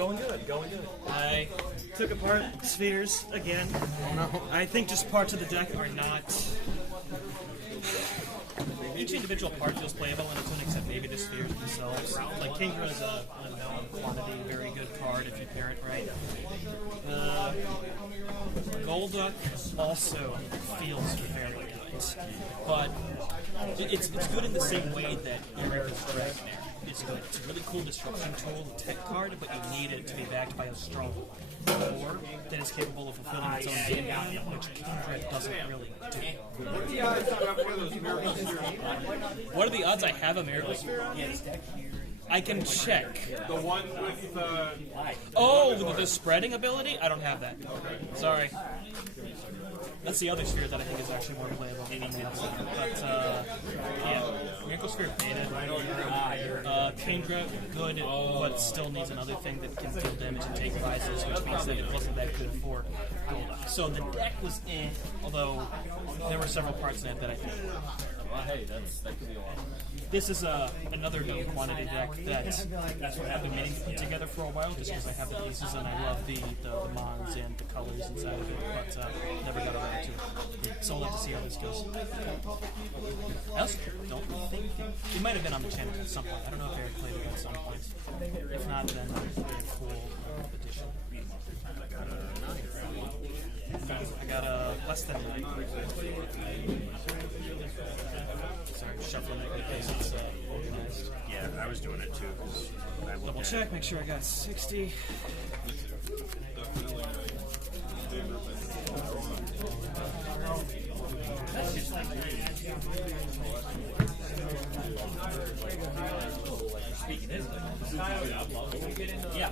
Going good, going good. I took apart spheres again. Oh no. I think just parts of the deck are not... Each individual part feels playable in its own, except maybe the spheres themselves. Like Kingdra is a known quantity, very good card if you pair it right. Golduck also feels very good, but it's good in the same way that Erika's Dragonair is good. It's a really cool disruption tool, tech card, but you need it to be backed by a strong core that is capable of fulfilling its own game value, which Kingdra doesn't really do. What are the odds you have one of those Miracle Spheres? What are the odds I have a Miracle Sphere? I can check. The one with Oh, the spreading ability? I don't have that. Sorry. That's the other sphere that I think is actually more playable than anything else. But, yeah. Miracle Sphere faded. Kingdra, good, but still needs another thing that can deal damage and take rises, which means that it wasn't that good for Golduck. So the deck was although there were several parts in it that I think were. Well, hey, that could be a lot. This is another known quantity deck that I've been meaning to put together for a while, just because I have the pieces and I love the mons and the colors inside of it, but never got around to it. So I'll have to see how this goes. I also don't think it might have been on the channel at some point. I don't know if Eric played it at some point. If not, then it's a very cool addition. I got a less than 9. Sorry, shuffling it because it's organized. Yeah, I was doing it too. Double check, make sure I got 60. Yeah.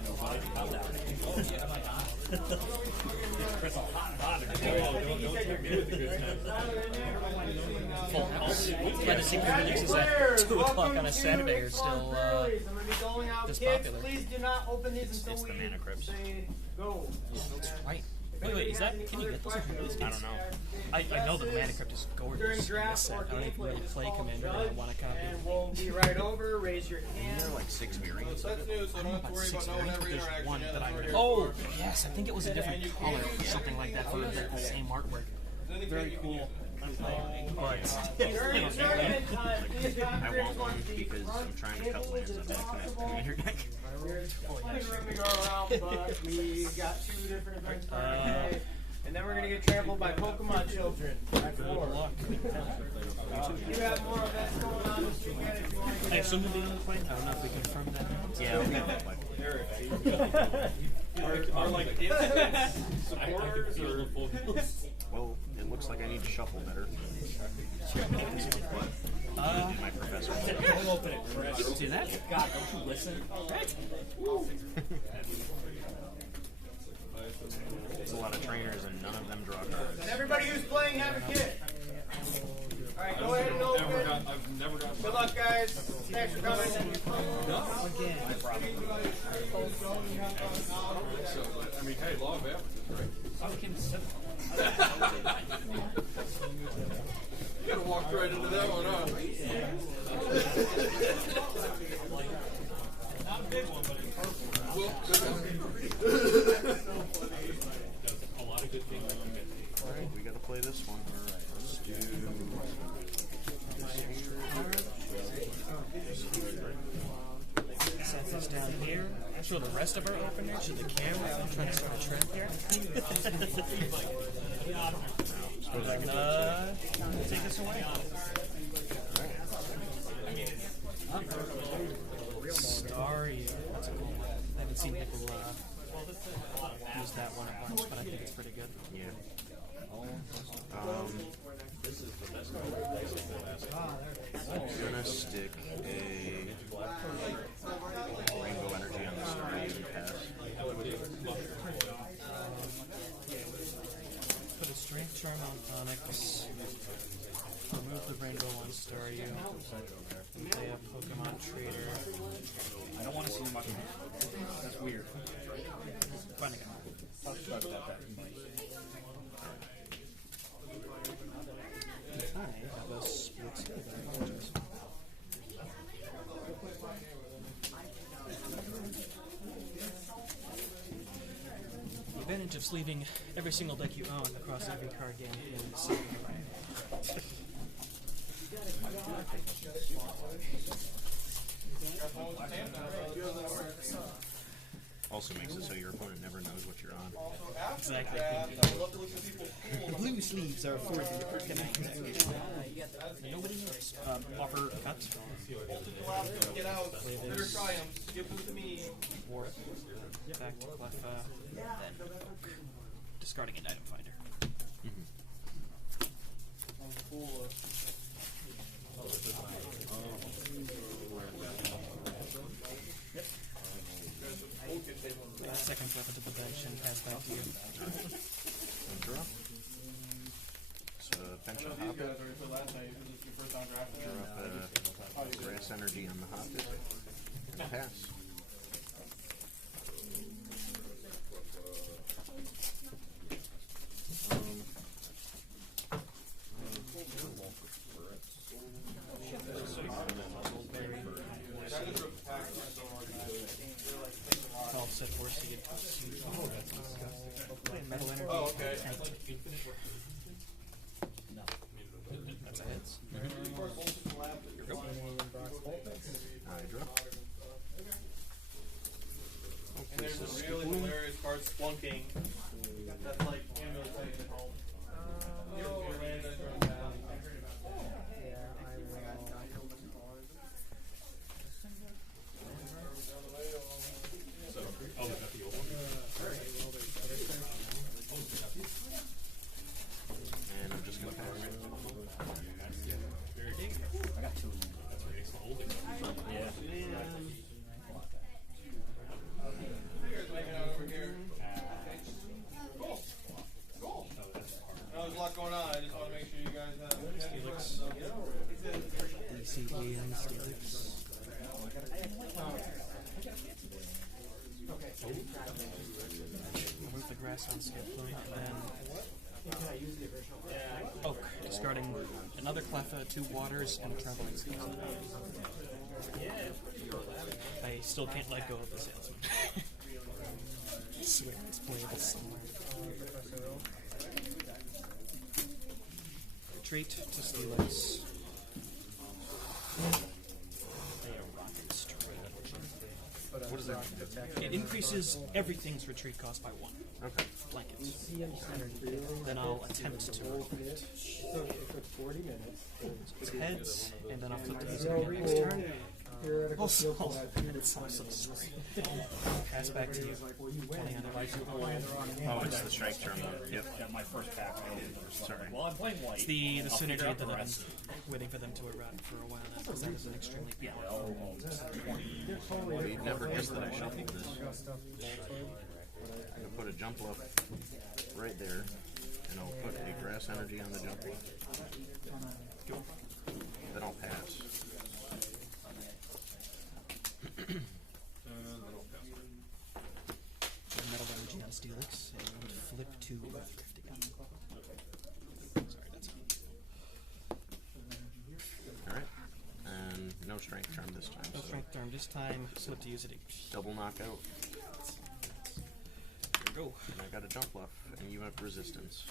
Full house. Glad to see the releases at 2 o'clock on a Saturday are still this popular. Please do not open these until It's the Mana Crypts. go. That's right. Wait, is that? Can you get those in release I kits? don't know. I know the Mana Crypt is gorgeous in this set. I don't even really play Commander, but I want a copy. And we'll be right over. Raise your hand. There are like 6 variants. That's new, so don't have to worry about no one ever interaction. One Yeah, that I that's right. Oh, yes, I think it was a different color or something like that for the same artwork. Very cool. But During tournament time, please I concentrate want one on the because I'm trying to cut lands on that commander deck. There's plenty of room to go around, but we got 2 different events starting today. And then we're going to get trampled by Pokemon children. By 4. You have more events going on this weekend if you want to I assume we'll be on the plane. I don't know if we confirmed that. Yeah, we'll get that one. Are like instant supporters or Well, it looks like I need to shuffle better. My professor. I'll open it, Chris. Do that? God, don't you listen? It's a lot of trainers and none of them draw cards. And everybody who's playing, have a kit. Alright, go ahead and open. I've never gotten Good luck, guys. Thanks for coming. I mean, hey, law of averages, right? You gotta walk right into that one, huh? Not a big one, but it's perfect. A lot of good things. Alright, we gotta play this one. Alright, let's do Set this down here. Show the rest of our openers to the camera. I'm trying to start a trend here. Take this away. Starry. That's a cool one. I haven't seen people use that one a bunch, but I think it's pretty good. Yeah. I'm gonna stick a rainbow energy on the Starmie and pass. Put a strength charm on Onyx. Remove the rainbow on Staryu. Play a Pokemon Trader. I don't want to see you much. That's weird. Finding out. Talk about that. I have a split save that I purchased. advantage of sleeving every single deck you own across every card game in the series. Also makes it so your opponent never knows what you're on. Exactly. The blue sleeves are for the organized. Nobody knows. Offer cut. Get out. Play Better this. try 'em. Give them to me. War. Back to Cleffa. Then discarding an item finder. Second Cleffa to the bench and pass back to you. And draw. So bench a Hobbit. Drop a grass energy on the Hobbit. And pass. I'll set force to get metal energy. Oh, okay. That's a hits. I draw. And there's a really hilarious card, Splunking. That's like emulating at home. And I'm just going to pass. I got two. Yeah. There's a lot going on. I just want to make sure you guys have. Steelix. DCEN Steelix. Move the grass on skip point, then Oak, discarding another Cleffa, 2 waters, and a traveling season. I still can't let go of the salesman. I swear it's playable somewhere. Retreat to Steelix. What is that? It increases everything's retreat cost by 1. Okay. Blankets. Then I'll attempt to retreat. It's heads, and then I'll flip to his next turn. Also, it's so sorry. Pass back to you. 20 on the Oh, it's the strike term. Yep. Yeah, my first pack. Sorry. Well, I'm playing white. It's the I'll figure synergy out that the I've rest. been waiting for them to erupt for a while now, because that is an extremely Yeah, I'll Well, you'd never guess that I shuffled this. I can put a Jumpluff right there, and I'll put a grass energy on the Jumpluff. Then I'll pass. metal energy on Steelix, and flip to Thrift again. Sorry, that's Alright. And no strength charm this time. no So strength term this time, flip to use it. double knockout. There we go. And I got a Jumpluff, and you have resistance.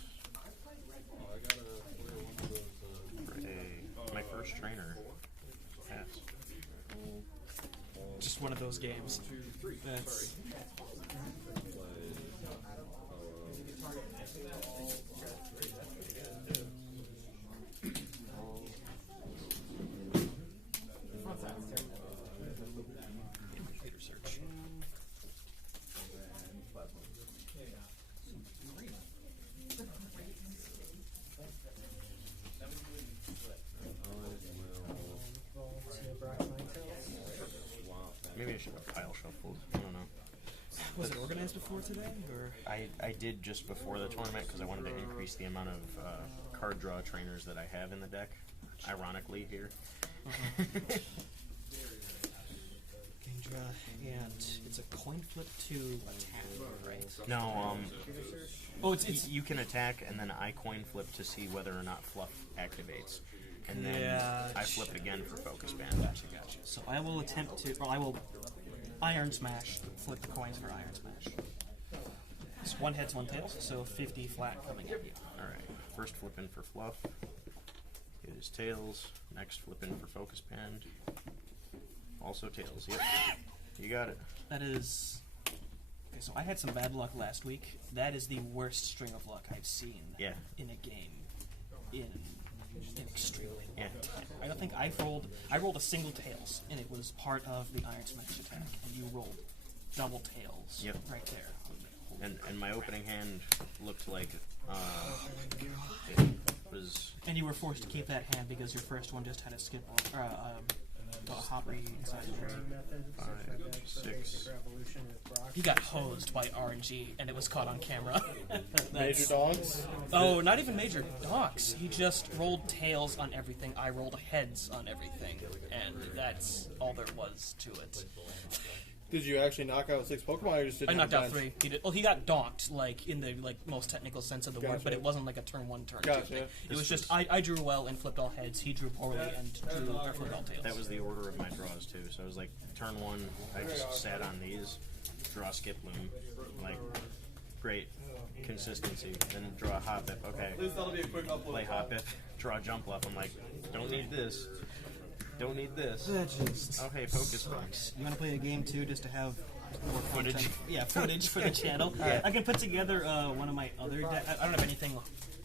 For my first trainer. Pass. Just one of those games. That's computer search. Maybe I should have pile shuffled. I don't know. Was it organized before today, or? I did just before the tournament because I wanted to increase the amount of card draw trainers that I have in the deck. Ironically, here. Kingdra, and it's a coin flip to attack, right? No, Oh, it's you can attack, and then I coin flip to see whether or not Fluff activates, and then Yeah, I flip again for Focus Band. Gotcha. So I will attempt to. Well, I will Iron Smash. Flip the coins for Iron Smash. It's 1 heads, 1 tails, so 50 flat coming at you. Alright, first flip in for Fluff. Is tails. Next flip in for Focus Band. Also tails. Yep. You got it. That is... Okay, so I had some bad luck last week. That is the worst string of luck I've seen in a game in extremely long time. I don't think I rolled a single tails, and it was part of the Iron Smash attack, and you rolled double tails right there. And my opening hand looked like it was... And you were forced to keep that hand because your first one just had a skip or a hopper inside of it. 5, 6. He got hosed by RNG, and it was caught on camera. Major dogs? Oh, not even major dogs. He just rolled tails on everything. I rolled heads on everything, and that's all there was to it. Did you actually knock out 6 Pokemon, or just didn't I knocked have out time? 3. He did. Well, he got donked, like in the most technical sense of the word, but it wasn't like a turn 1, turn 2 thing. It was just I drew well and flipped all heads. He drew poorly and flipped all tails. That was the order of my draws too. So it was like turn 1, I just sat on these, draw skip loom, like great consistency. Then draw hop if. Okay, play hop if. Draw Jumpluff. I'm like, don't need this. Don't need this. Okay, focus box. You want to play a game too, just to have more Footage. content? Yeah, footage for the channel. I can put together one of my other decks. I don't have anything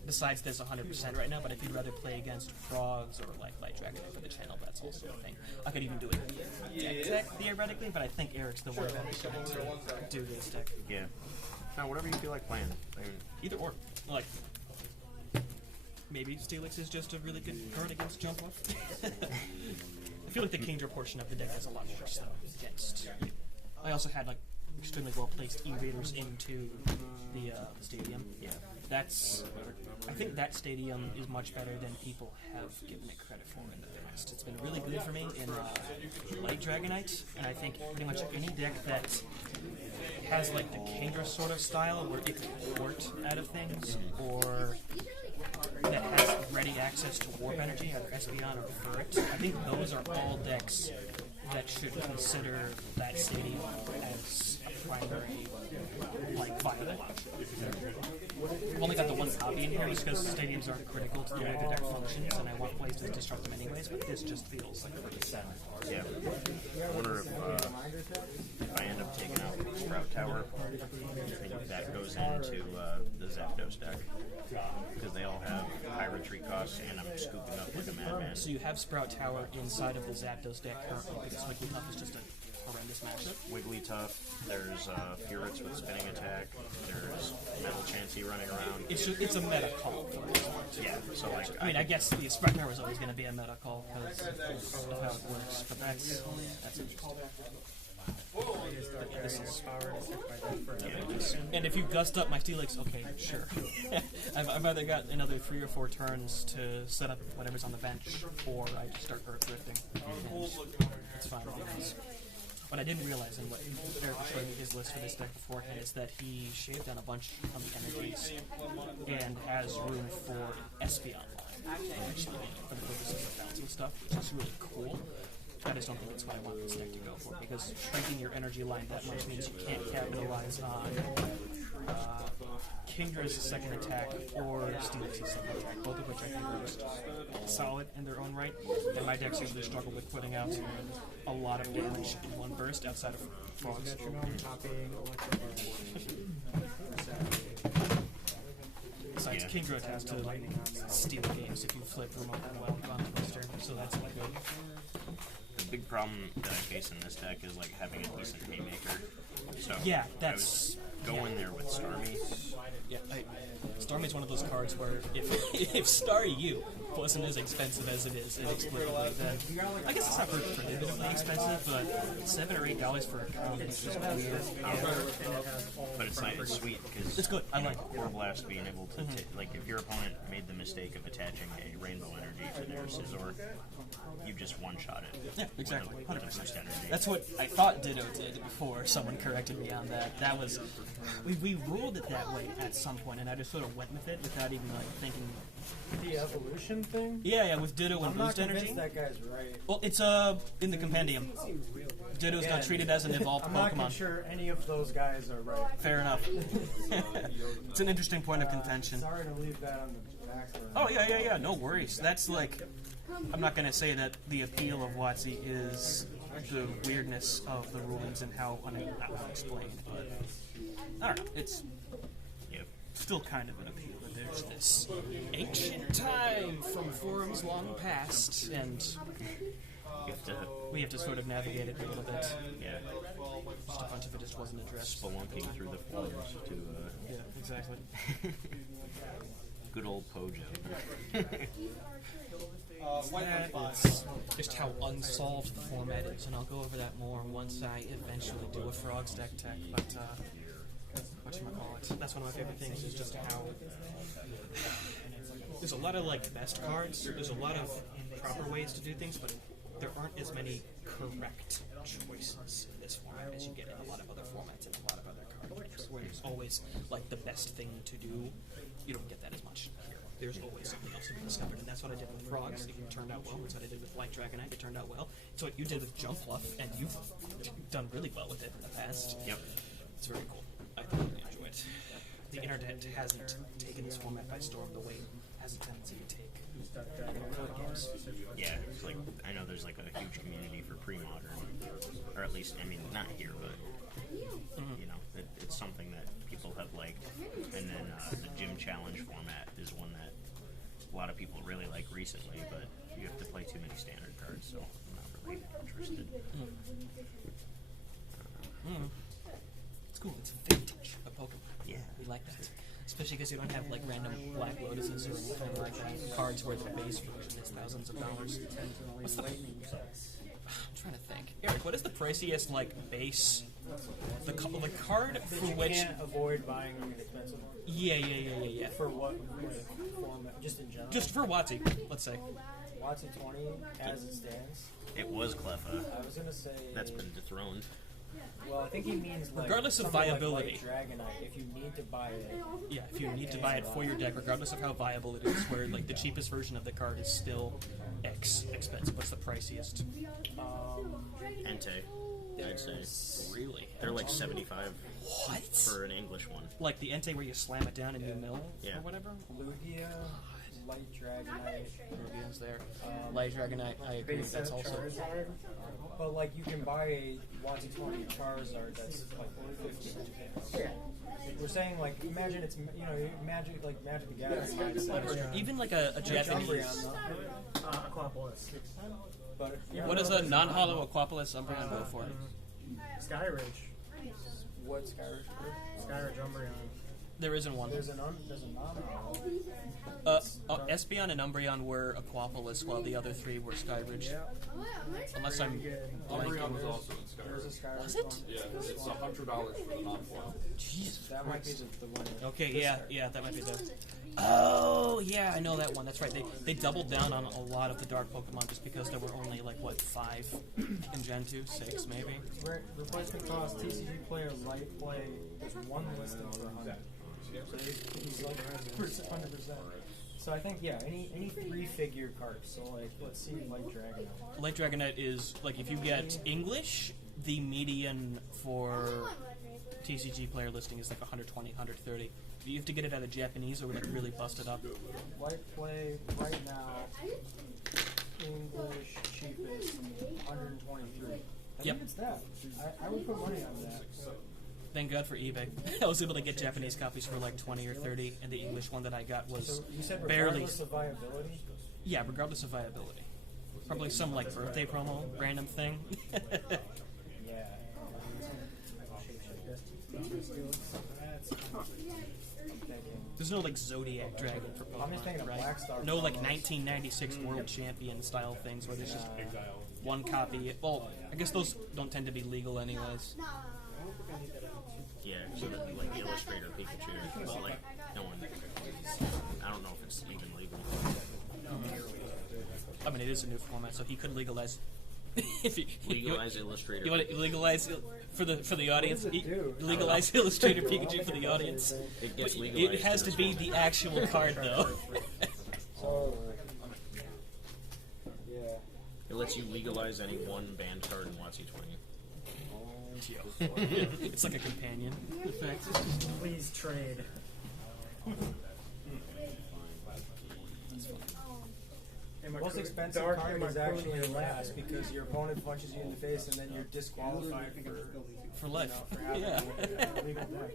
besides this 100% right now, but if you'd rather play against frogs or like Light Dragon for the channel, that's also a thing. I could even do a deck theoretically, but I think Eric's the one that's going to do this deck. Yeah. No, whatever you feel like playing. I mean, Either or. Like, maybe Steelix is just a really good card against Jumpluff. I feel like the Kingdra portion of the deck is a lot worse though against. I also had like extremely well placed e-readers into the stadium. yeah. That's. I think that stadium is much better than people have given it credit for in the past. It's been really good for me in Light Dragonite, and I think pretty much any deck that has like the Kingdra sort of style where it can port out of things, or that has ready access to Warp Energy, either Espeon or Ferret. I think those are all decks that should consider that stadium as a primary, like, viable option. I've only got the one copy in here just because stadiums aren't critical to the way the deck functions, and I want ways to disrupt them anyways, but this just feels like a pretty sad. Yeah. I wonder if I end up taking out Sprout Tower, I think that goes into the Zapdos deck. Because they all have high retreat costs, and I'm scooping up like a madman. So you have Sprout Tower inside of the Zapdos deck currently, because Wigglytuff is just a horrendous matchup. Wigglytuff, there's Furets with spinning attack, there's Metal Chansey running around. It's a meta call for the most part. Yeah, so like... I mean, I guess the Sprout Tower is always going to be a meta call because of how it works, but that's interesting. This is and if you gust up my Steelix, okay, sure. I've either got another 3 or 4 turns to set up whatever's on the bench, or I just start earth drifting. And it's fine because what I didn't realize, and what Eric was showing me his list for this deck beforehand, is that he shaved down a bunch of the energies and has room for Espeon line, actually, for the purposes of balance and stuff, which is really cool. I just don't think that's what I want this deck to go for, because shrinking your energy line that much means you can't capitalize on Kingdra's second attack or Steelix's second attack, both of which I think are just solid in their own right. And my decks usually struggle with putting out a lot of damage in one burst outside of frogs. Besides, Kingdra has to like steal games if you flip remote well on Twister, so that's like good. The big problem that I face in this deck is like having a decent haymaker. So yeah, I that's was going there with Starmie. Yeah, Starmie's one of those cards where if Star U wasn't as expensive as it is inexplicably, then I guess it's not prohibitively expensive, but $7 or $8 for a card is just weird. But it's like it's sweet because it's good. I like Core Blast being able to like if your opponent made the mistake of attaching a Rainbow Energy to their Scizor, you just one-shot it. Yeah, exactly. 100% energy. That's what I thought Ditto did before someone corrected me on that. That was we ruled it that way at some point, and I just sort of went with it without even like thinking. The evolution thing? Yeah, with Ditto and I'm not Boost convinced Energy. that guy's right. Well, it's in the compendium. Ditto's not treated as an evolved I'm Pokemon. not sure any of those guys are right. Fair enough. It's an interesting point of contention. Sorry to leave that on the back burner. Oh yeah. No worries. That's like, I'm not gonna say that the appeal of Wotc is the weirdness of the rulings and how unexplained, but I don't know. It's still kind of an appeal. There's this ancient time from forums long past, and we have to sort of navigate it a little bit. Yeah. Just a bunch of it just wasn't addressed. Spelunking through the forums to Yeah, exactly. good old Pojo. It's just how unsolved the format is, and I'll go over that more once I eventually do a Frogs deck tech, but whatchamacallit, that's one of my favorite things, is just how there's a lot of like best cards, there's a lot of proper ways to do things, but there aren't as many correct choices in this format as you get in a lot of other formats and a lot of other card games, where there's always like the best thing to do. You don't get that as much here. There's always something else to be discovered, and that's what I did with Frogs. It turned out well. That's what I did with Light Dragonite. It turned out well. It's what you did with Jumpluff, and you've done really well with it in the past. Yep. It's very cool. I thoroughly enjoy it. The internet hasn't taken this format by storm the way it has a tendency to take card games. Yeah, it's like I know there's like a huge community for pre-modern, or at least I mean not here, but you know it's something that people have liked. And then the gym challenge format is one that a lot of people really like recently, but you have to play too many standard cards, so I'm not really interested. It's cool. It's vintage of Pokemon. Yeah, We like that. Especially because you don't have like random Black Lotuses or anything like that. Cards where the base version is thousands of dollars. What's the... I'm trying to think. Eric, what is the priciest like base? The card for You which... can't avoid buying an expensive one. Yeah. For what format? Just in general? Just for Wotc, let's say. Watson 20 as it stands. it was Cleffa. I was gonna say That's been dethroned. Well, I think he means like Regardless of something viability. Like Dragonite, if you need to buy it. Yeah, if you need to buy it for your deck, regardless of how viable it is, where like the cheapest version of the card is still X expensive. What's the priciest? Entei, I'd say. Really? They're like 75 What? for an English one. Like the Entei where you slam it down and you mill Yeah. or whatever? Lugia, Light Dragonite. Rubian's there. Light Dragonite, I agree. Base That's set also. Charizard. But like you can buy a Wotc 20 Charizard that's like 50. Yeah. We're saying like imagine it's Magic the Gathering mindset. Even like a Japanese. Umbreon, Aquapolis. But What does a non-hollow Aquapolis Umbreon go for? Skyridge. what Skyridge? Skyridge Umbreon. There isn't one. There's a non-hollow. Espeon and Umbreon were Aquapolis, while the other three were Skyridge. Unless I'm Umbreon blanking. was also in There's a Skyrim. Skyridge. Was it? Yeah, it's $100 for the non-foil. Jesus That might be Christ. the one. Okay, yeah, that might be the... Oh, yeah, I know that one. That's right. They doubled down on a lot of the dark Pokemon just because there were only, like, what, 5 in Gen 2? 6, maybe? Replacement cost, TCG player, light play, there's one listing for 100. So he's like 100%. So I think, yeah, any 3-figure cards. So, like, let's see Light Dragonite. Light Dragonite is, like, if you get English, the median for TCG player listing is like 120, 130. You have to get it out of Japanese or like really bust it up. Light play, right now, English cheapest, 123. I Yep. think it's that. I would put money on that. Thank God for eBay. I was able to get Japanese copies for like 20 or 30, and the English one that I got was So you said barely. regardless of viability? Yeah, regardless of viability. Probably some like birthday promo, random thing. Yeah. There's no like Zodiac Dragon for I'm just thinking Pokemon, of right? Black Star No like promos. 1996 World Champion style things where there's just one copy. Well, I guess those don't tend to be legal anyways. Yeah, so that, like the Illustrator Pikachu, but like no one. I don't know if it's even legal. I mean, it is a new format, so he could legalize If you Legalize Illustrator. You want to legalize for the audience? What does it do? Legalize Illustrator Pikachu for the audience. It gets But legalized. it has to be the actual card, though. So, yeah. It lets you legalize any one banned card in WotC 20. It's like a companion effect. Please trade. Most expensive card is actually last because your opponent punches you in the face and then you're disqualified For life. for having Yeah. a legal deck.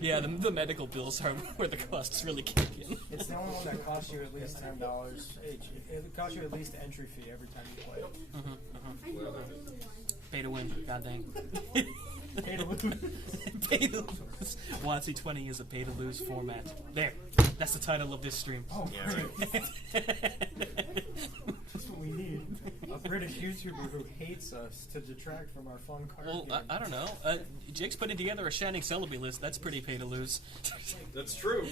Yeah, the medical bills are where the costs really kick in. It's the only one that costs you at least $10 each. It costs you at least entry fee every time you play it. Pay to win, god dang. Pay to lose. Pay to lose. WotC 20 is a pay to lose format. There. That's the title of this stream. Oh, Yeah, right. that's what we need. A British YouTuber who hates us to detract from our fun card Well, game. I don't know. Jake's putting together a Shining Celebi list. That's pretty pay to lose. That's true.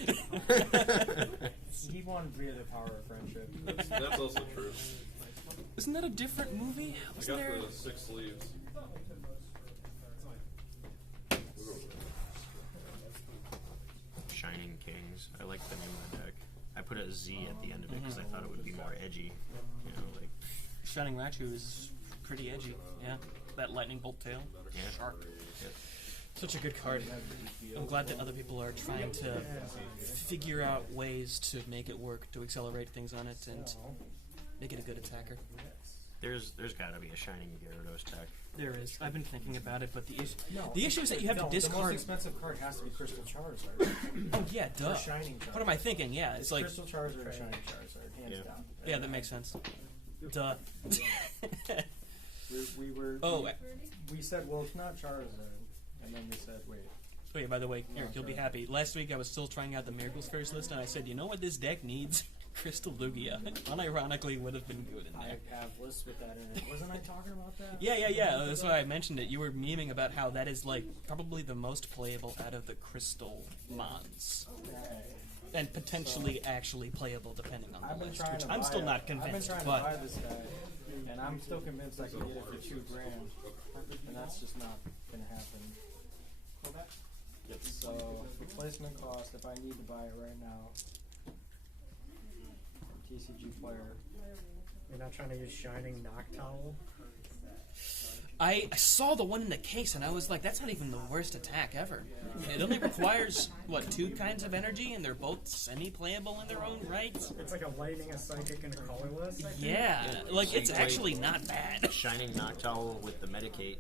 He won via the power of friendship. That's also true. Isn't that a different movie? I Wasn't got there? the 6 sleeves. Shining Kings. I like the name of the deck. I put a Z at the end of it because I thought it would be more edgy. You know, like Shining Raichu is pretty edgy. Yeah. That lightning bolt tail. yeah, Sharp. Yep. Such a good card. I'm glad that other people are trying to figure out ways to make it work, to accelerate things on it, and make it a good attacker. There's got to be a Shining Gyarados deck. There is. I've been thinking about it, but the No. issue is that you have to The most discard. expensive card has to be Crystal Charizard. Oh yeah, duh. Or Shining Charizard. What am I thinking? Yeah, it's like Crystal Charizard and Shining Charizard, hands Yeah. down. yeah, that makes sense. Duh. Oh, We said, well, it's not Charizard, and then we said, wait. oh yeah. By the way, Eric, you'll be happy. Last week I was still trying out the Miracle Spheres list, and I said, you know what this deck needs? Crystal Lugia. Unironically, would have been good in I there. have lists with that in it. Wasn't I talking about that? Yeah. That's why I mentioned it. You were memeing about how that is like probably the most playable out of the Crystal Mons, Okay. and potentially actually playable depending on I've the been list. trying Which to I'm buy still it. not I've been convinced, trying to buy but this guy, and I'm still convinced I can get it for $2,000, and that's just not going to happen. So, replacement cost, if I need to buy it right now, TCG player. You're not trying to use Shining Noctowl? I saw the one in the case and I was like, that's not even the worst attack ever. It only requires, what, 2 kinds of energy, and they're both semi-playable in their own right? It's like a lightning, a psychic, and a colorless. I think. Yeah, like, So it's you play- actually not bad. Shining Noctowl with the Medicate,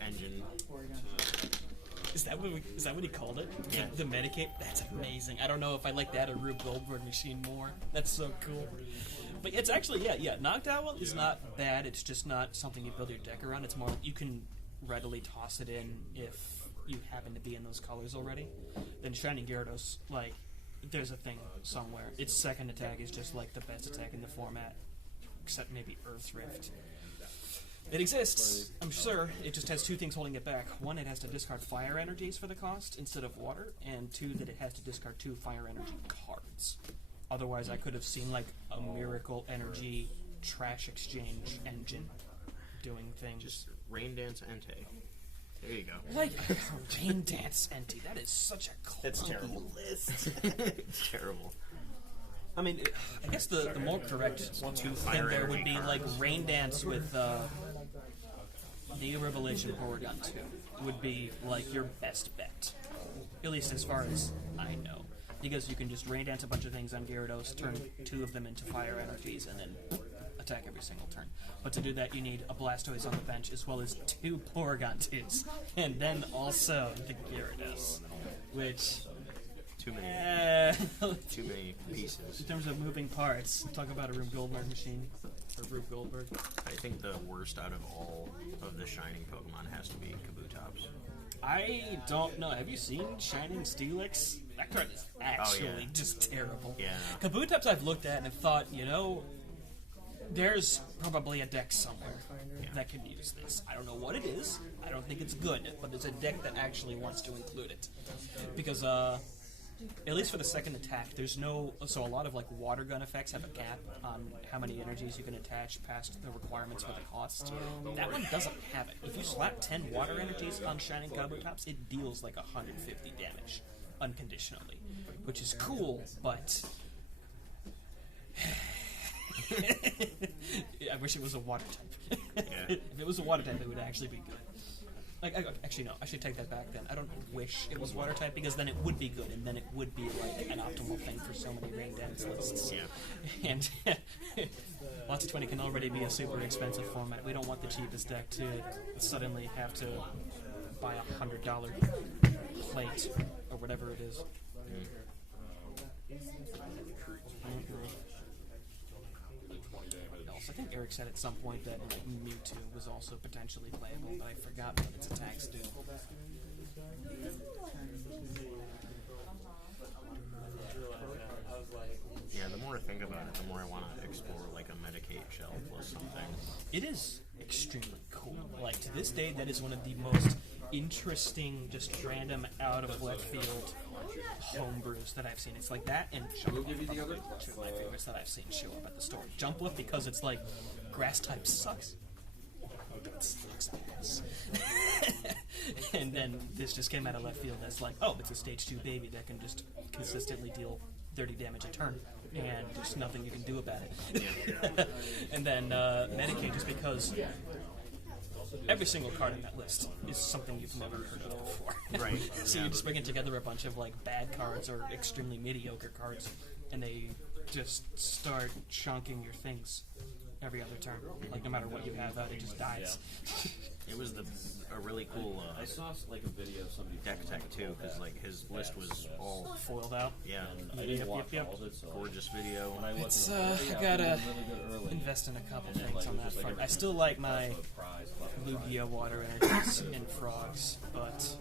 engine. Is that what he called it? Yeah. The Medicate? That's amazing. I don't know if I like that or Rube Goldberg machine more. That's so cool. But it's actually, yeah, Noctowl is not bad. It's just not something you build your deck around. It's more like you can readily toss it in if you happen to be in those colors already. Then Shining Gyarados, like, there's a thing somewhere. Its second attack is just like the best attack in the format, except maybe Earth Rift. It exists, I'm sure. It just has 2 things holding it back. 1, it has to discard fire energies for the cost instead of water, and 2, that it has to discard 2 fire energy cards. Otherwise, I could have seen like a Miracle Energy trash exchange engine doing things. Just Rain Dance Entei. There you go. Like Rain Dance Entity. That is such a clunky That's terrible. list. It's terrible. I mean, I guess the more correct one thing fire there would energy be like cards. Rain Dance with Mega Revelation Porygon 2 would be like your best bet. At least as far as I know. Because you can just Rain Dance a bunch of things on Gyarados, turn 2 of them into fire energies, and then attack every single turn. But to do that, you need a Blastoise on the bench, as well as 2 Porygon 2s. And then also the Gyarados. Which, Too many pieces. in terms of moving parts, talk about a Rube Goldberg machine. Or Rube Goldberg. I think the worst out of all of the Shining Pokemon has to be Kabutops. I don't know. Have you seen Shining Steelix? That card is actually just terrible. Yeah. Kabutops I've looked at and have thought, there's probably a deck somewhere that can use this. I don't know what it is. I don't think it's good, but there's a deck that actually wants to include it. Because at least for the second attack, there's no. So a lot of like water gun effects have a cap on how many energies you can attach past the requirements for the cost. That one doesn't have it. If you slap 10 water energies on Shining Kabutops, it deals like 150 damage unconditionally, which is cool, but. I wish it was a water type. If it was a water type, it would actually be good. Actually, no. I should take that back. Then I don't wish it was water type because then it would be good, and then it would be like an optimal thing for so many rain dance lists. Yeah. And lots of 20 can already be a super expensive format. We don't want the cheapest deck to suddenly have to buy $100 plate or whatever it is. I think Eric said at some point that Mewtwo was also potentially playable, but I forgot what its attacks do. Yeah, the more I think about it, the more I want to explore like a Medicaid shell plus something. It is extremely cool. Like, to this day, that is one of the most interesting, just random, out of left field homebrews that I've seen. It's like that and Jumpluff, two of my favorites that I've seen show up at the store. Jumpluff because it's like grass type sucks. That sucks ass. And then this just came out of left field. That's like, oh, it's a stage 2 baby that can just consistently deal 30 damage a turn, and there's nothing you can do about it. And then Medicaid just because every single card in that list is something you've never heard of before. Right. So you're just bringing together a bunch of like bad cards or extremely mediocre cards, and they just start chunking your things every other turn. Like, no matter what you have out, it just dies. It was a really cool I saw like a video of somebody deck tech too, because like his list was all Foiled out. yeah, I didn't watch all of it, so gorgeous video. when I looked It's, at it, I gotta really good early. invest in a couple And then, things like, on it that was like front. I every- still like my prize left. Lugia water energies and frogs, but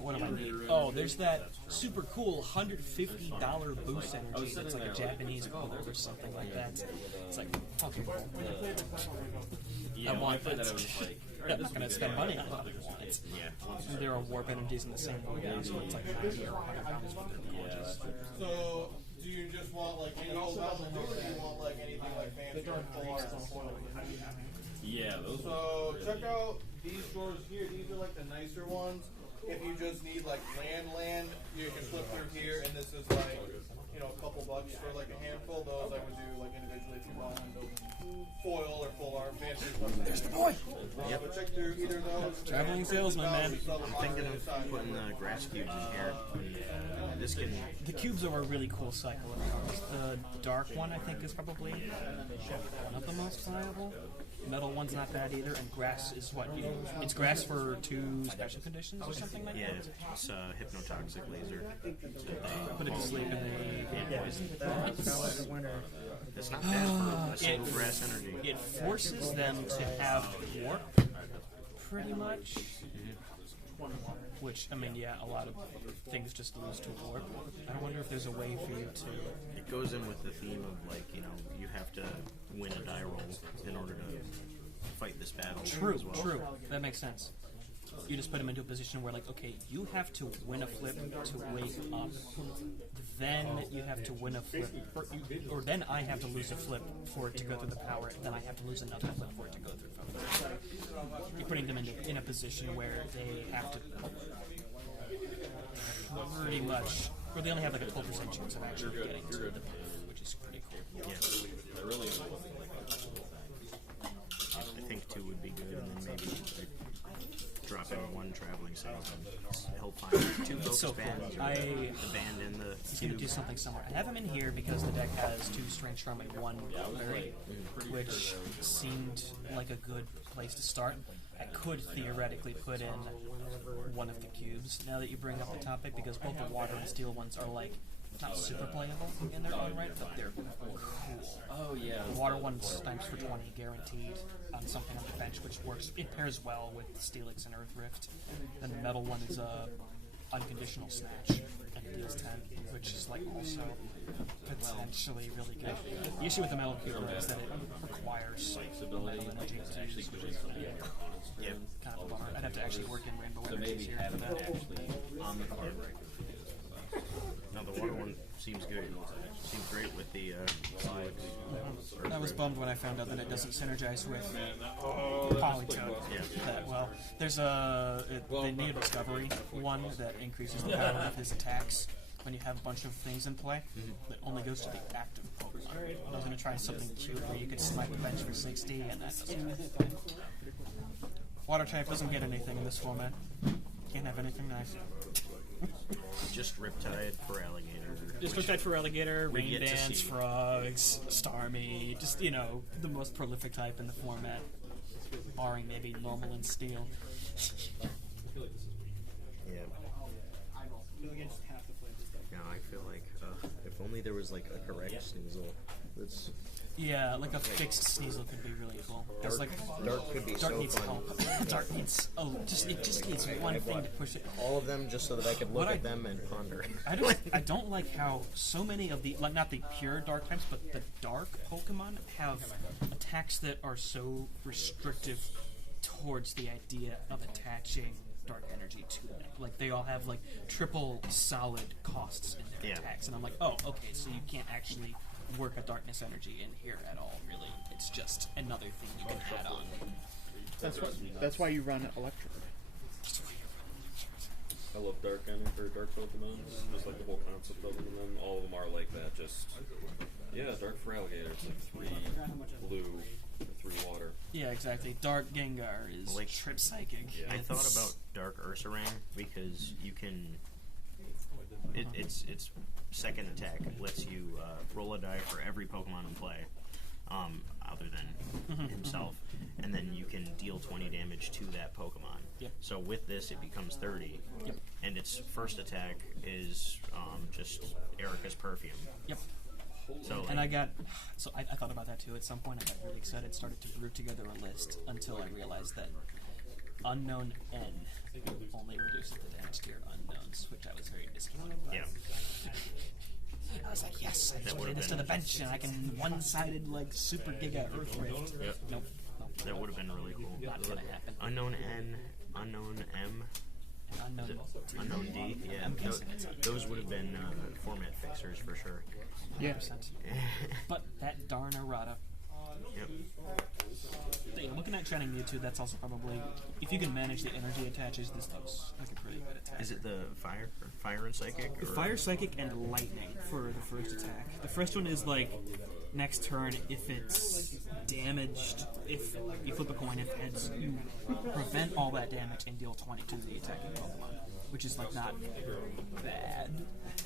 what do I need? Oh, there's that super cool $150 boost energy that's like a Japanese gold or something like that. It's like, okay, cool. Yeah, I when want played that. I was just like, I'm not going to spend money on it. I want it. Yeah. There are warp energies in the same way, so it's like $90 or $100 worth of gorgeous. So, do you just want like any old Mountain Dew, or do you want like anything like fancy or full art? yeah, those were So, check out these drawers here. These are like the nicer ones. If you just need like land, you can flip through here, and this is like, you know, a couple bucks for like a handful. Those I would do like individually if you want foil or full art, fancy stuff. There's the boy. But check through either of those. Traveling salesman, man. I'm thinking of putting grass cubes in here. This can The cubes are a really cool cycle of cards. The dark one, I think, is probably one of the most viable. Metal one's not bad either, and grass is what you. It's grass for 2 special conditions or something like yeah, that. it's hypnotoxic laser. Put it to sleep and they poison. It's not bad for a single grass energy. It forces them to have warp, pretty much. Which, I mean, yeah, a lot of things just lose to warp. I wonder if there's a way for you to. It goes in with the theme of like, you know, you have to win a die roll in order to fight this battle. True, as well. true. That makes sense. You just put them into a position where, like, okay, you have to win a flip to wake up. Then you have to win a flip, or then I have to lose a flip for it to go through the power. Then I have to lose another flip for it to go through. You're putting them in a position where they have to pretty much, or they only have like a 12% chance of actually getting to the path, which is pretty cool. Yeah. I think 2 would be good, and then maybe like, drop in 1 traveling salesman. Help find 2 focus so bands. cool. Or the band in the He's going to do something somewhere. I have him in here because the deck has 2 Strange Charm and 1 Berry, which seemed like a good place to start. I could theoretically put in one of the cubes now that you bring up the topic, because both the water and steel ones are like not super playable in their own right, but they're cool. oh yeah. The water one times for 20 guaranteed on something on the bench, which works. It pairs well with Steelix and Earth Rift. Then the metal one is unconditional snatch and deals 10, which is like also potentially really good. The issue with the metal cube is that it requires metal energy to use, which is yeah. kind of a bummer. I'd have to actually work in rainbow So energies maybe here. having that actually on the card right. No, the water one seems good. Seems great with the Steelix. I was bummed when I found out that it doesn't synergize with Polytone that well. There's they need a discovery one that increases the power of his attacks when you have a bunch of things in play that only goes to the active Pokemon. I was going to try something cute where you could snipe a bench for 60 and that doesn't happen. Water type doesn't get anything in this format. Can't have anything nice. Just Riptide for Alligator. Just Riptide for Alligator, we Rain get to Dance, see. Frogs, Starmie, just, you know, the most prolific type in the format, barring maybe Normal and Steel. Yeah. No, I feel like if only there was like a correct Sneasel. That's Yeah, like a fixed Sneasel could be really cool. Dark, Like, Dark could be Dark so needs fun. help. Dark needs, it just needs one thing to push it. All of them just so that I could look at them and ponder. I don't like how so many of the, like, not the pure dark types, but the dark Pokemon have attacks that are so restrictive towards the idea of attaching dark energy to them. Like, they all have, like, triple solid costs in their attacks. And I'm like, oh, okay, so you can't actually work a darkness energy in here at all, really. It's just another thing you can add on. That's why you run Electrode. I love dark Pokemon. Just like the whole concept of them, and then all of them are like that. Just dark for Alligator. It's like 3 blue, 3 water. Yeah, exactly. Dark Gengar is Like, Trip Psychic. I thought about Dark Ursaring because you can. Its second attack lets you roll a die for every Pokemon in play, other than himself, and then you can deal 20 damage to that Pokemon. Yep. So with this, it becomes 30, and its first attack is just Erica's Perfume. Yep. So And I thought about that too. At some point, I got really excited, started to brew together a list until I realized that Unknown N only reduces the damage to your unknowns, which I was very disappointed by. Yeah. I was like, yes, I can play this to the bench and I can one-sided, like, Super Giga Earth Rift. Yep. Nope. That would have been really cool. Not gonna happen. Unknown N, Unknown M, Unknown. Unknown D. Yeah, I'm guessing it's those would have been format fixers for sure. Yeah. 100%. But that darn errata. Yep. Looking at training Mewtwo, that's also probably, if you can manage the energy attaches, this looks like a pretty good attack. Is it the fire and psychic? Or? Fire, psychic, and lightning for the first attack. The first one is like next turn, if it's damaged, if you flip a coin, if heads, you prevent all that damage and deal 20 to the attacking Pokemon, which is like not bad.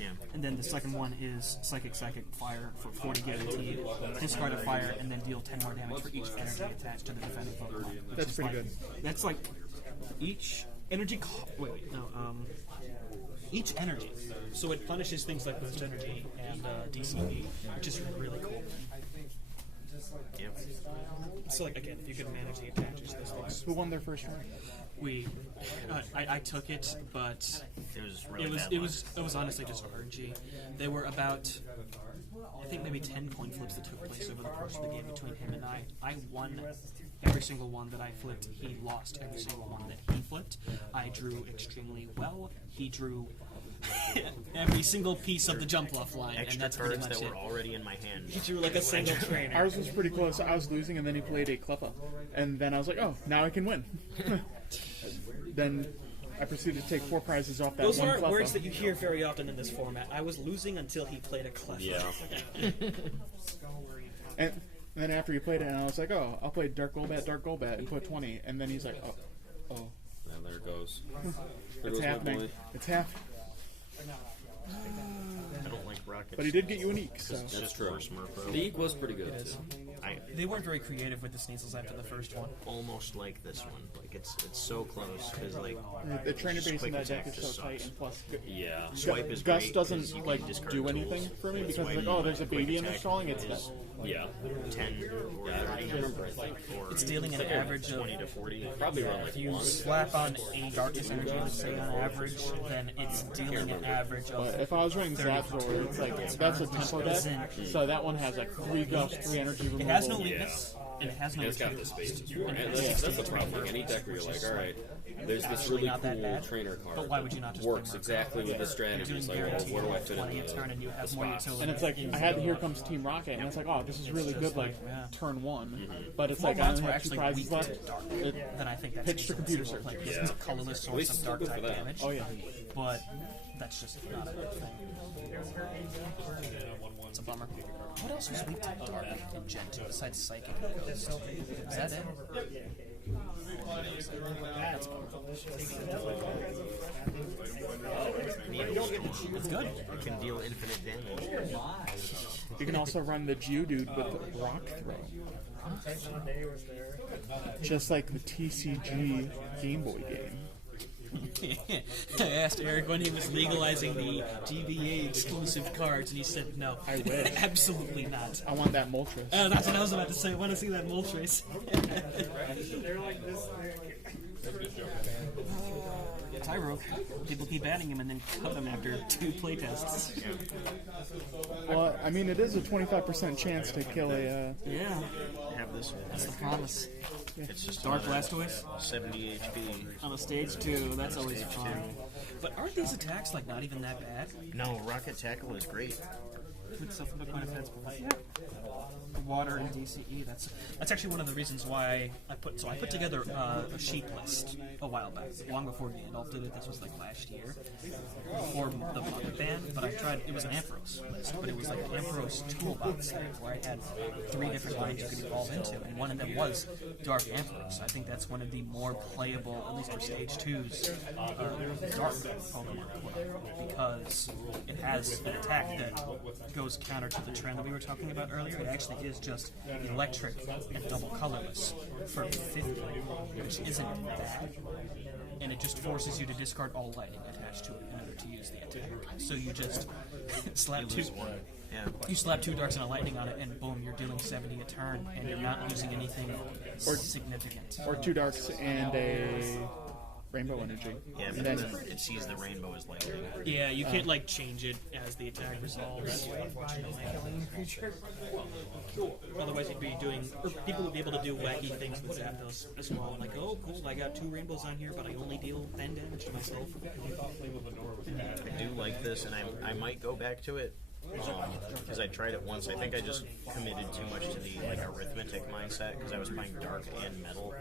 Yeah. And then the second one is Psychic, Fire for 40 guaranteed. Discard a fire and then deal 10 more damage for each energy attached to the defending Pokemon. That's pretty good. That's like each energy. Each energy. So it punishes things like Boost Energy and DCP, which is really cool. Yep. So, like, again, if you could manage the attaches, those things. Who won their first round? I took it, but It was really it was honestly just RNG. There were about, I think maybe 10 coin flips that took place over the course of the game between him and I. I won every single one that I flipped. He lost every single one that he flipped. I drew extremely well. He drew every single piece of the Jumpluff line, Extra and that's pretty cards much that it. were already in my hand. He drew like a single trainer. Ours was pretty close. I was losing, and then he played a Cleffa. And then I was like, oh, now I can win. Then I proceeded to take 4 prizes off that Those one aren't Cleffa. words that you hear very often in this format. I was losing until he played a Cleffa. Yeah. And then after he played it, and I was like, oh, I'll play Dark Golbat, and put 20. And then he's like, oh. And there it goes. There It's goes my happening. boy. It's happening. I don't like rockets. But he did get unique, so. That's true. Smurfo. The Eek was pretty good too. They weren't very creative with the Sneasels after the first one. Almost like this one. Like it's so close because like The trainer base in quick that deck attack is just so tight, sucks. and plus, Yeah. Swipe is Gus great 'cause doesn't you can like discard do tools. anything for me That's because why it's like, you oh, there's a quick baby in the attack stalling. It's is Yeah. 10 or Yeah, I 30 remember. or It's dealing an average of 20 to 40. Probably around like If you 1. slap on a darkness energy, let's say on average, then it's dealing an average But of. if I was running Zapzor, it's like that's a tempo deck, so that one has like 3 gust, 3 energy removal. It has no weakness, and it has no It's got retreat. the space to do it. And that's the problem. Like any deck where you're like, all right, There's this actually really not that cool bad. trainer card. But why would you not just works play exactly with the strategy? It's like, well, guaranteed where do I fit in plenty of turn and you have more spots? utility. And it's like I had Here Comes Team Rocket, and it's like, oh, this is really good, like yeah. turn one. Mm-hmm. But it's More like I mods only were have 2 actually prizes weak left. to dark. It Then I think that's pitched to computer single search. player. It's a colorless source least of still dark good type for that. damage. Oh yeah. But that's just not a good thing. It's a bummer. What else was weak to dark in Gen 2 besides Psychic and Ghost? Is that it? That's a bummer. It's good. It can deal infinite damage. You can also run the Geodude with Rock Throw, just like the TCG Game Boy game. I asked Eric when he was legalizing the GBA exclusive cards, and he said no. I wish. Absolutely not. I want that Moltres. That's what I was about to say. I want to see that Moltres. They're like this. Tyroke. People keep adding him and then cut him after 2 playtests. Well, I mean, it is a 25% chance to kill a. Yeah, Have this that's the promise. It's just Dark another Blastoise 70 HP. on a stage 2. That's always fun. But aren't these attacks like not even that bad? No, Rocket Tackle is great. With self-inflicted offense, water and DCE. That's actually one of the reasons why I put together a sheet list a while back, long before Gandalf did it. This was like last year, before the Bucket ban. But I tried. It was an Ampharos list, but it was like an Ampharos toolbox set where I had 3 different lines you could evolve into, and one of them was Dark Ampharos. I think that's one of the more playable, at least for Stage 2's Dark Pokemon, because it has an attack that goes counter to the trend that we were talking about earlier. It actually is just electric and double colorless for 50, which isn't bad. And it just forces you to discard all lightning attached to it in order to use the attack. So you just slap 2. Yeah. You slap 2 darks and a lightning on it, and boom, you're dealing 70 a turn, and you're not using anything significant. Or 2 darks and a Rainbow Energy. Yeah, And but then then it sees the rainbow as lightning. Yeah, you can't like change it as the attack resolves, unfortunately. Otherwise, you'd be doing, or people would be able to do wacky things with Zapdos as well. Like, oh, cool, I got 2 rainbows on here, but I only deal 10 damage to myself. I do like this, and I might go back to it. Because I tried it once. I think I just committed too much to the like arithmetic mindset because I was playing dark and metal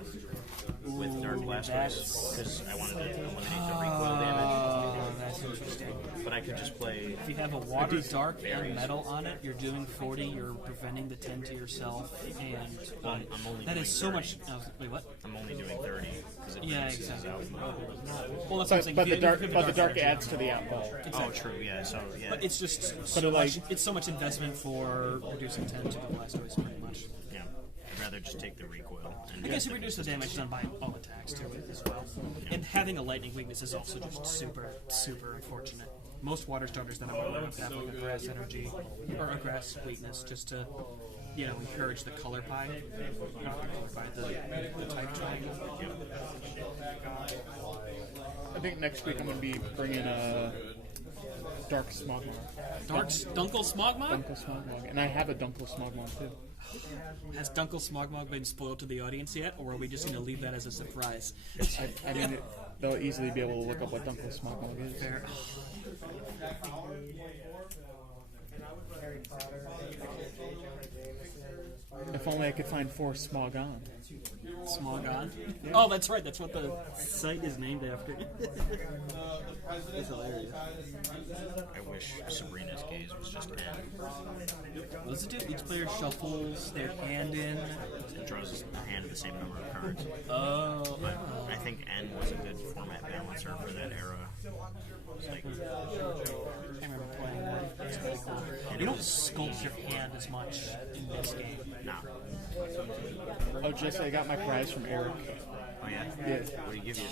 with Dark Blastoise because I wanted to eliminate the recoil damage. Oh, that's interesting. But I could just play. If you have a water, dark, and metal on it, you're doing 40, you're preventing the 10 to yourself, and I'm only that doing is so 30. much. Wait, what? I'm only doing 30 because it Yeah, balances exactly. out. Well, that's what I'm saying. but If the you- dark, if you but have the a dark adds to the output. Oh, true. Yeah. So yeah. But it's just But so it, like- much, it's so much investment for reducing 10 to the Blastoise, pretty much. Yeah. I'd rather just take the recoil. And I guess you reduce the damage done by all attacks to it as well. And having a lightning weakness is also just super, super unfortunate. Most water starters that I'm aware of have like a grass energy or a grass weakness just to, encourage the color pie. The type triangle. I think next week I'm going to be bringing a Dark Smogmog. Dunkel Smogmog? Dunkel Smogmog. And I have a Dunkel Smogmog too. Has Dunkel Smogmog been spoiled to the audience yet, or are we just going to leave that as a surprise? I mean, they'll easily be able to look up what Dunkel Smogmog is. Fair. If only I could find 4 Smogon. Smogon? Oh, that's right. That's what the site is named after. That's hilarious. I wish Sabrina's gaze was just N. What does it do? Each player shuffles their hand in. It draws a hand of the same number of cards. Oh. I think N was a good format balancer for that era. It's like, I remember playing that. That's pretty cool. You don't sculpt your hand as much in this game. nah. Oh, Jesse, I got my prize from Eric. Oh yeah? Yeah. What do you give you?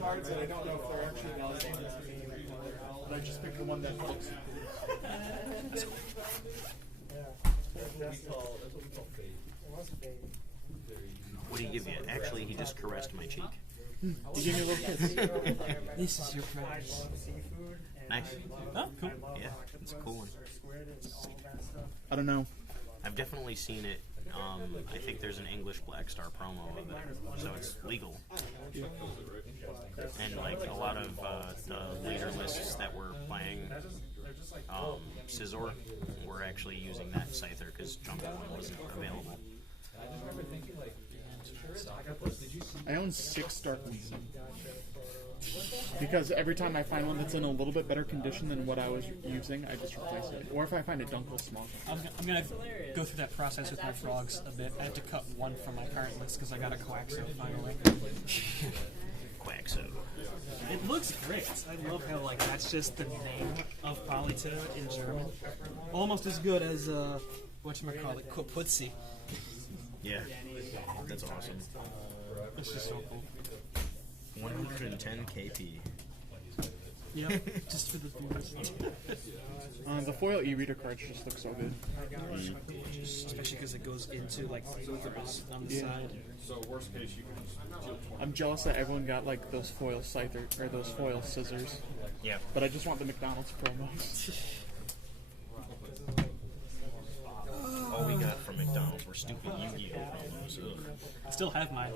Cards that I don't know if they're actually valid. But I just picked the one that looks. What do you give you? Actually, he just caressed my cheek. You give me a little kiss. This is your prize. Nice. Oh, cool. Yeah, it's a cool one. I don't know. I've definitely seen it I think there's an English Black Star promo of it, so it's legal. And like a lot of the leader lists that were playing Scizor were actually using that Scyther because Jumbo wasn't available. I own 6 Darklings. Because every time I find one that's in a little bit better condition than what I was using, I just replace it. Or if I find a Dunkel small. I'm gonna go through that process with my frogs a bit. I have to cut one from my current list because I got a Quaxo finally. Quaxo. It looks great. I love how like that's just the name of Polito in German. Almost as good as whatchamacallit, Koputzi. Yeah, that's awesome. It's just so cool. 110 KP. Yep, just for the viewers. The foil e-reader cards just look so good. Especially because it goes into like filters on the side. So worst case, you can just deal 20. I'm jealous that everyone got like those foil Scyther or those foil scissors. Yeah. But I just want the McDonald's promos. All we got from McDonald's were stupid Yu-Gi-Oh promos. I still have mine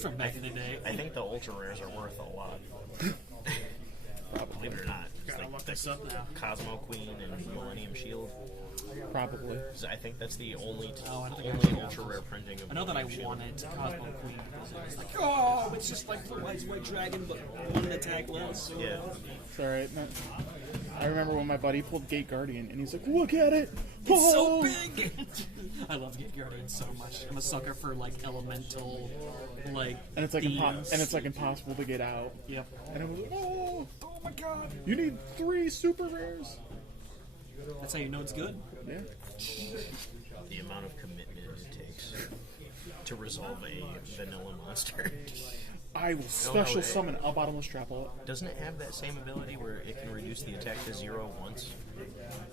from back in the day. I think the ultra rares are worth a lot. Believe it or not. It's Gotta like look the this up now. Cosmo Queen and Millennium Shield. Probably. So I think that's the only I don't think I ultra rare printing of I know that I Millennium Shield. wanted Cosmo Queen because it was like, oh, it's just like the white dragon, but one attack less. Yeah. It's alright, man. I remember when my buddy pulled Gate Guardian and he's like, look at it! It's so Whoa!" big! I love Gate Guardian so much. I'm a sucker for like elemental, like And it's like themes. impossible to get out. Yep. And it was like, oh my god! You need 3 super rares! That's how you know it's good. Yeah. The amount of commitment it takes to resolve a vanilla monster. I will special summon a bottomless trapple. Doesn't it have that same ability where it can reduce the attack to 0 once?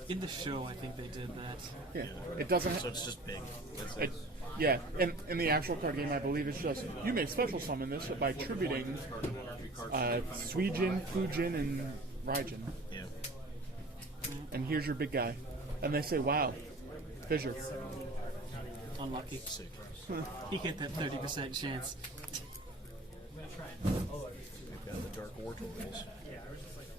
In the show, I think they did that. Yeah. It doesn't So it's just big. That's it, yeah, in the actual card game, I believe it's just you may special summon this by tributing Suijin, Fujin, and Raijin. Yeah. And here's your big guy. And they say, wow, fissure. Unlucky. Sick. He hit that 30% chance. I've got the Dark War Toys.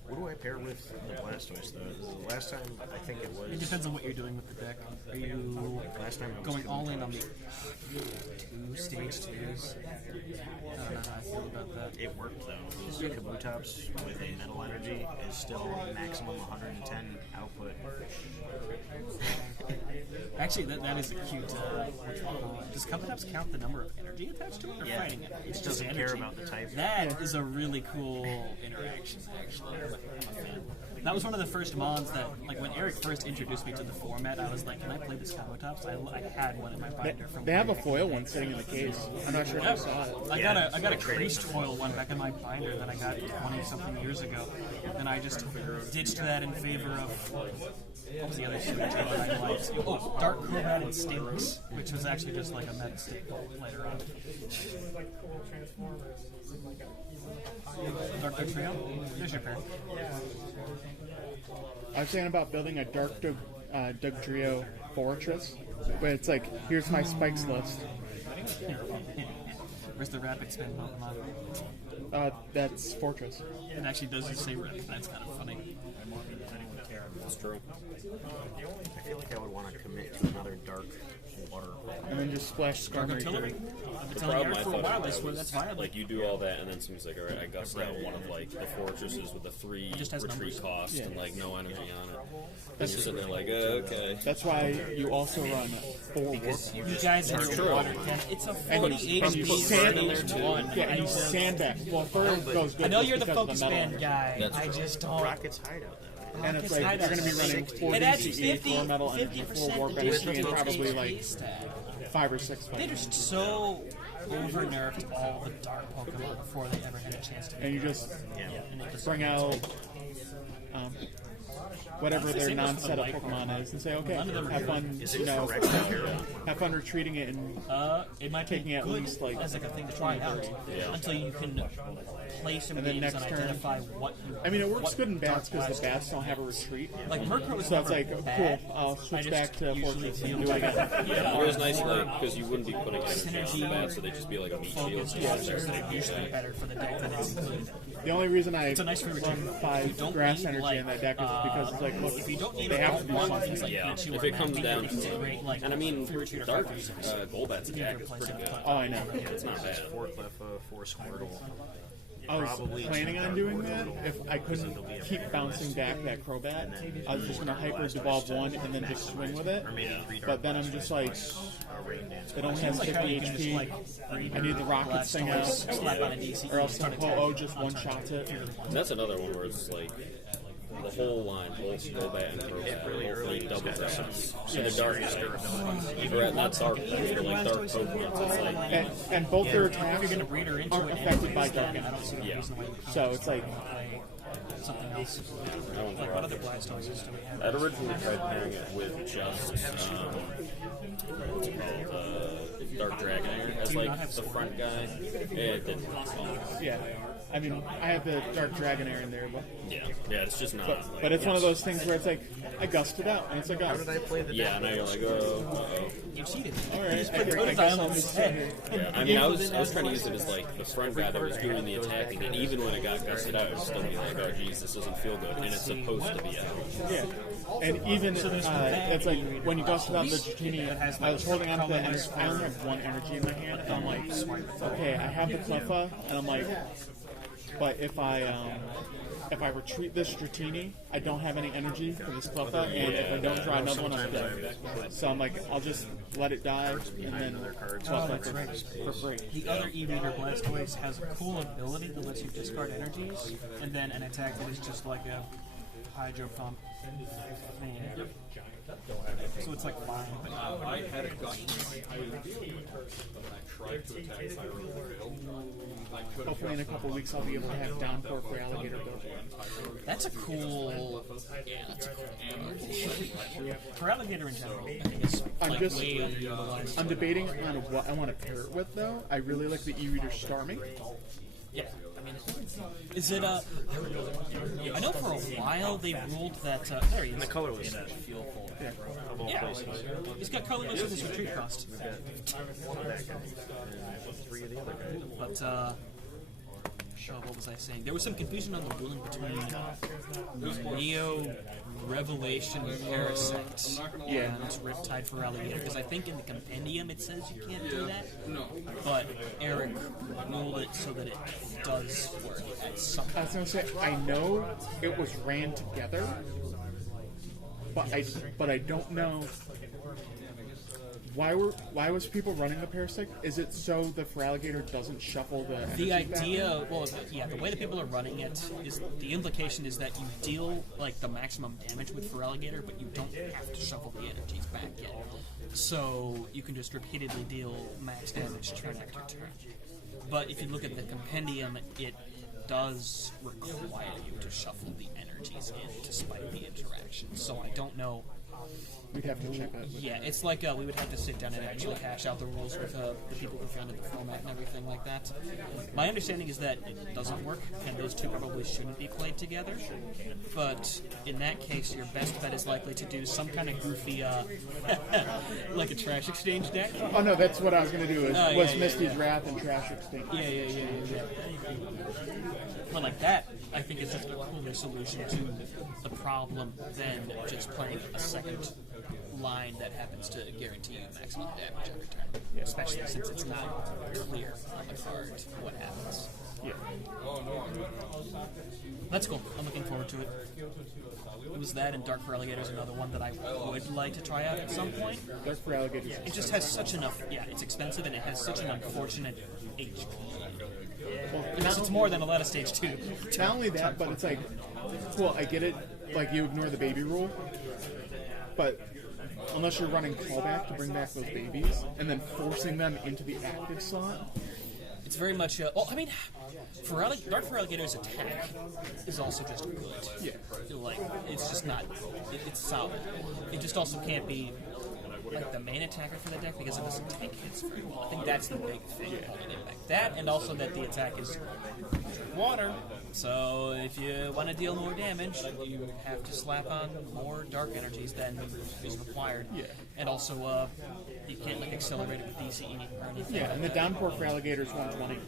What do I pair with the Blastoise, though? The last time, I think it was... It depends on what you're doing with the deck. Are you Last time I was going all in on the Kabutops. stage 2s? I don't know how I feel about that. It worked, though. The Kabutops with a metal energy is still maximum 110 output. Actually, that is a cute. Does Kabutops count the number of energy attached to it or Yeah. fighting it? It's It just doesn't care energy. about the type. That is a really cool interaction, actually. I'm a fan. That was one of the first mons that, like, when Eric first introduced me to the format, I was like, can I play this Kabutops? I had one in my binder from. They have a foil one sitting in the case. I'm not sure if you saw it. I got a creased foil one back in my binder that I got 20-something years ago, and I just ditched that in favor of what was the other shit that I liked? Oh, Dark Crobat and Steelix, which was actually just like a meta staple later on. Dark Dog Trio? There's your pair. I was saying about building a Dark Dugtrio fortress, where it's like, here's my spikes list. Where's the rapid spin Pokemon? That's fortress. It actually does just say rapid. That's kind of funny. That's true. I feel like I would want to commit to another Dark Water. And then just splash Dark Skarmory. Artillery? I've been The telling problem Eric I for a thought while about this one. was, That's viable. like, you do all that, and then somebody's like, all right, I gust out one of, like, the fortresses with the 3 just has retreat numbers. cost Yeah. and, like, no energy on it. It's just sitting there like, okay. That's why you also run 4 warp. You guys and That's your true. water cannon. It's a And 40 you HP put sand in there stage too. one. Yeah, and you sandbag. Well, third goes good. I know just you're the because of focus metal band energy. guy. That's I true. just don't. Rocket's hideout, though. And it's Rocket's like, you're going to be hideout. running 4 It adds DCE, 50, 4 metal energy, 4 warp energy, and probably like 5 or 6 They fighting. just so over nerfed all the dark Pokemon before they ever had a chance to be. And you just and they just bring out whatever their non-setup Pokemon is, and say, okay, have fun, have fun retreating it and it might taking be at good least like as like a thing to try out until you can play some and then games next and turn. identify what. I mean, it works what good in bats dark because the blast bats don't have a retreat. Like Murkrow is So it's never like, bad. cool, I'll I switch just back to usually Fortress feel and do it again. It was nice because you wouldn't be putting energy on the bat, so they'd just be like a meat shield. focused monsters that are usually better for the deck that it's included. The only reason I It's a nice favorite run team. You 5 don't grass need, energy like, in that deck is because it's like, look, If you don't need they have to do one something. things like Yeah, Pikachu if or it comes Magmar, down it's to great, like, and I mean, favorite shooter Dark fighters. Golbat's attack is pretty good. Oh, I know. It's not bad. 4 Cleffa, 4 Squirtle. I was Probably planning on check doing out that Wordle, if I couldn't keep bouncing back that Crobat. I was just gonna hyper devolve one and then just swing with it. Or maybe 3 Dark But then I'm just like, Rain Dance. it only has Like how 50 you can just, HP. like, I need the rocket thing out, slap on a DC, or else start Tempo just one shots it. And that's another one where it's like the whole line, both Golbat and Crobat, really double attacks. And the dark type, or not dark, but like dark Pokemon. So it's like, And both their attacks You're gonna breed her into aren't it affected by anyways, dark then I don't see no Yeah. reason why you can't So it's like, play something else. that one's Like what other rough. Blastoses do we have? I'd originally tried pairing it with just what's it called, Dark Dragonair as like the front guy. It didn't. yeah. I mean, I have the Dark Dragonair in there, but It's just not. but it's one of those things where it's like, I gushed it out, and it's like, oh, How did I play the Yeah, now you're like, oh. You cheated. alright, I Put guess dial I'll on just his head. Yeah, I mean, I was trying to use it as like the front guy that was doing the attacking, and even when it got gusted out, it was still be like, oh geez, this doesn't feel good, and it's supposed to be out. Yeah. And even, it's like, when you gusted out the Dratini, I was holding on to the energy, I only have one energy in my hand, and I'm like, okay, I have the Cleffa, and I'm like, but if I retreat this Dratini, I don't have any energy for this Cleffa, and if I don't draw another one, I'm dead. So I'm like, I'll just let it die, and then swap it for free. The other E-Reader Blastoise has a cool ability that lets you discard energies, and then an attack that is just like a Hydro Pump thing. So it's like fine. I had a question. I tried to attack Tyrone and failed. I could have Hopefully in a couple weeks I'll be able to have downpour for alligator built. That's a cool. Yeah, that's a cool. For alligator in general, I think it's I'm like just, way underutilized. I'm debating on what I want to pair it with though. I really like the E-Reader Starmie. Yeah, I mean, is it I know for a while they ruled that. There he is. The colorless. Yeah, he's got colorless with his retreat cost. 3 of the other guys. But what was I saying? There was some confusion on the ruling between Neo, Revelation, Parasect, and Riptide for Alligator. Because I think in the compendium it says you can't do that. No. But Eric ruled it so that it does work at some I was gonna say I know it was ran together, but I don't know why was people running the Parasect? Is it so the Feraligatr doesn't shuffle the The energy back? idea, well, yeah, the way that people are running it is the implication is that you deal like the maximum damage with Feraligatr, but you don't have to shuffle the energies back yet. So you can just repeatedly deal max damage turn after turn. But if you look at the compendium, it does require you to shuffle the energies in despite the interaction. So I don't know. We'd have to check that. Yeah, it's like we would have to sit down and actually hash out the rules with the people who founded the format and everything like that. My understanding is that it doesn't work, and those two probably shouldn't be played together. But in that case, your best bet is likely to do some kind of goofy, like a trash exchange deck. Oh no, that's what I was gonna do. Was yeah, Misty's Wrath and Trash Extinct. Yeah. But like that, I think is just a cooler solution to the problem than just playing a second line that happens to guarantee you maximum damage every turn. Especially since it's not clear on the card what happens. Yeah. That's cool. I'm looking forward to it. It was that, and Dark Feraligatr is another one that I would like to try out at some point. Dark Feraligatr. It just has such enough. Yeah, it's expensive and it has such an unfortunate HP. Well, It's more than a lot of stage 2. not only that, but it's like, cool, I get it, like you ignore the baby rule, but unless you're running callback to bring back those babies, and then forcing them into the active slot, It's very much. Well, I mean, Dark Feraligator's attack is also just good. Yeah. Like, it's just not. It's solid. It just also can't be like the main attacker for the deck because it doesn't take hits very well. I think that's the big thing holding it back. That, and also that the attack is water. So if you want to deal more damage, you have to slap on more dark energies than is required. Yeah. And also, you can't like accelerate it with DCE or anything. Yeah, and the downpour for alligators 120.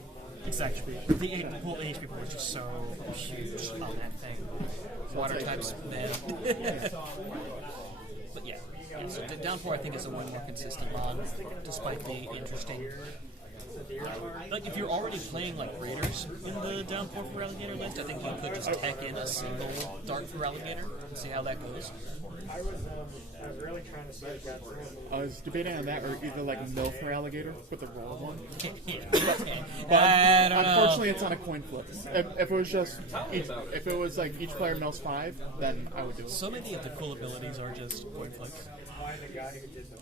Exactly. The whole HP pool is just so huge on that thing. Water types, man. But yeah. So the downpour I think is a one more consistent mon, despite the interesting. Like if you're already playing like raiders in the downpour for alligator list, I think you could just tech in a single dark for alligator and see how that goes. I was really trying to see if that I was debating on that or either like mill for alligator with the roll one. But I don't know. Unfortunately, it's on a coin flip. If it was just, if it was like each player mills 5, then I would do it. So many of the cool abilities are just coin flips. find the guy who did the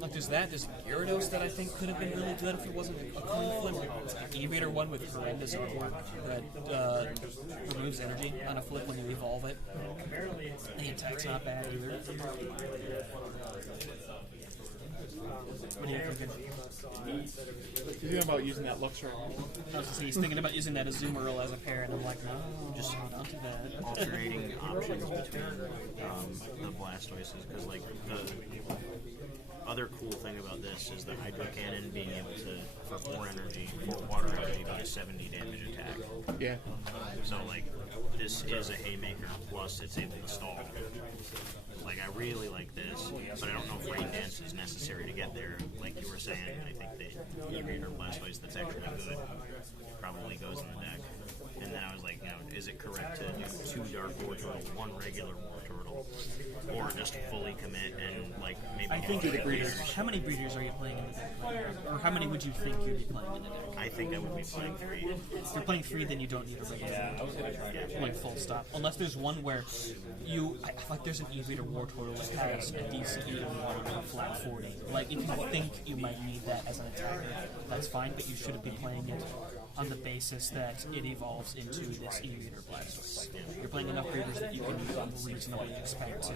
Like there's Gyarados that I think could have been really good if it wasn't a coin flip. Evader one with horrendous artwork that removes energy on a flip when you evolve it. The attack's not bad either. What are you thinking? He's thinking about using that Luxray. I was gonna say he's thinking about using that GamesIRL as a pair, and I'm like, no, just hold on to that. Alternating options between the Blastoises, because like the other cool thing about this is the Hydro Cannon being able to, for 4 energy, 4 water energy, be a 70 damage attack. Yeah. So like, this is a Haymaker, plus it's able to stall. Like, I really like this, but I don't know if Rain Dance is necessary to get there. Like you were saying, I think the E-Reader Blastoise that's actually good probably goes in the deck. And then I was like, you know, is it correct to do 2 Dark War Turtle, 1 regular War Turtle, or just fully commit and like maybe I think get breeders. How many breeders are you playing in the deck? Or how many would you think you'd be playing in the deck? I think I would be playing 3. If you're playing 3, then you don't need a regular. Yeah, I was gonna try that. Like full stop. Unless there's one where like there's an E-Reader War Turtle that has a DCE of 1 and a flat 40. Like if you think you might need that as an attacker, that's fine, but you shouldn't be playing it on the basis that it evolves into this E-Reader Blastoise. You're playing enough breeders that you can reasonably expect to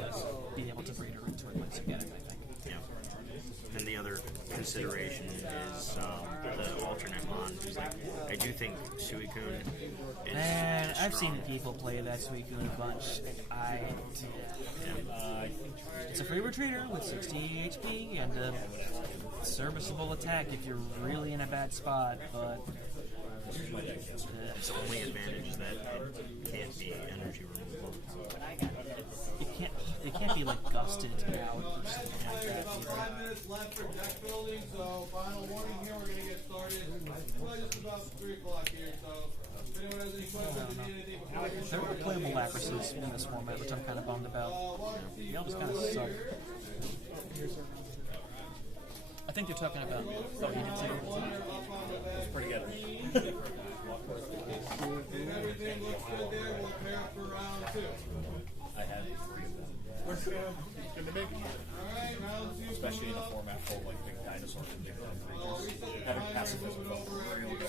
be able to breed her into replace again, I think. Yeah. And the other consideration is the alternate mon. Like, I do think Suicune is Man, I've strong. seen people play that Suicune a bunch, and it's a free retreater with 60 HP and a serviceable attack if you're really in a bad spot, but Its only advantage is that it can't be energy removal. it can't be like gusted out or something like that. 5 minutes left for deck building, so final warning here, we're going to get started. Probably just about 3 o'clock here, so if anyone has any questions, if you need anything before There were playable Laprases in this format, which I'm kind of bummed about. They all just kind of suck. I think they're talking about Arena 2. It's pretty good. If everything looks good there, we'll pair up for round 2. I had 3 of them. Alright, round 2. Especially in a format full of like big dinosaurs and big creatures. Having pacifism felt really good.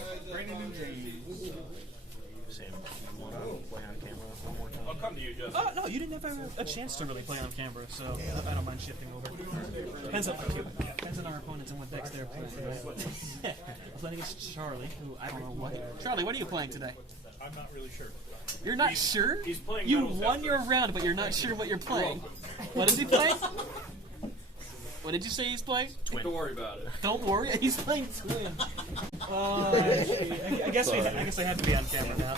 Sam, you want to play on camera one more time? I'll come to you, Justin. Oh, no, you didn't have a chance to really play on camera, so I don't mind shifting over. Depends on our opponents and what decks they're playing. Right? I'm playing against Charlie, who I don't know what. Charlie, what are you playing today? I'm not really sure. You're not sure? He's playing You Metal won your round, but you're not sure what you're playing. What is he playing? What did you say he's playing? Don't worry about it. Don't worry, he's playing Twin. I guess I have to be on camera now.